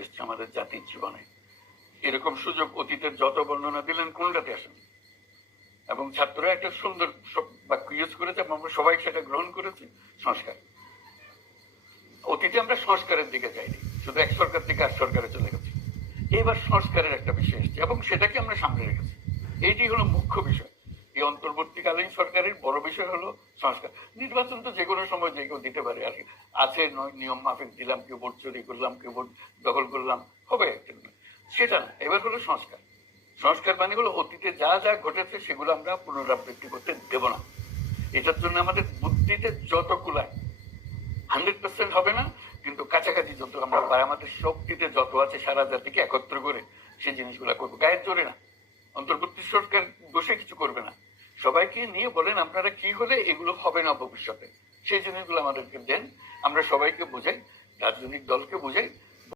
এসছে আমাদের জাতির জীবনে। এরকম সুযোগ অতীতের যত বর্ণনা দিলেন কোনটাতে আসেন, এবং ছাত্ররা একটা সুন্দর বাক্য ইউজ করেছে এবং আমরা সবাই সেটা গ্রহণ করেছি, সংস্কার। অতীতে আমরা সংস্কারের দিকে যাইনি, শুধু এক সরকার থেকে আর সরকারে চলে গেছি। এবার সংস্কারের একটা বিষয় এসছে এবং সেটাকে আমরা সামনে রেখেছি। এইটি হলো মুখ্য বিষয়। এই অন্তর্বর্তীকালীন সরকারের বড় বিষয় হলো সংস্কার। নির্বাচন তো যে কোনো সময় যে কেউ দিতে পারে, আর আছে নিয়ম মাফিক দিলাম, কেউ ভোট চুরি করলাম, কেউ ভোট দখল করলাম, হবে, সেটা না। এবার হলো সংস্কার। সংস্কার মানে হলো অতীতে যা যা ঘটেছে সেগুলো আমরা পুনরাবৃত্তি করতে দেব না। এটার জন্য আমাদের বুদ্ধিতে যত কুলায়, 100% হবে না, কিন্তু কাছাকাছি যত আমরা পাই, আমাদের শক্তিতে যত আছে সারা জাতিকে একত্র করে সেই জিনিসগুলো করবো। গায়ের জোরে না, অন্তর্বর্তী সরকার বসে কিছু করবে না, সবাইকে নিয়ে বলেন আপনারা কি হলে এগুলো হবে না ভবিষ্যতে, সেই জিনিসগুলো আমাদেরকে দেন, আমরা সবাইকে বুঝাই, রাজনৈতিক দলকে বুঝাই,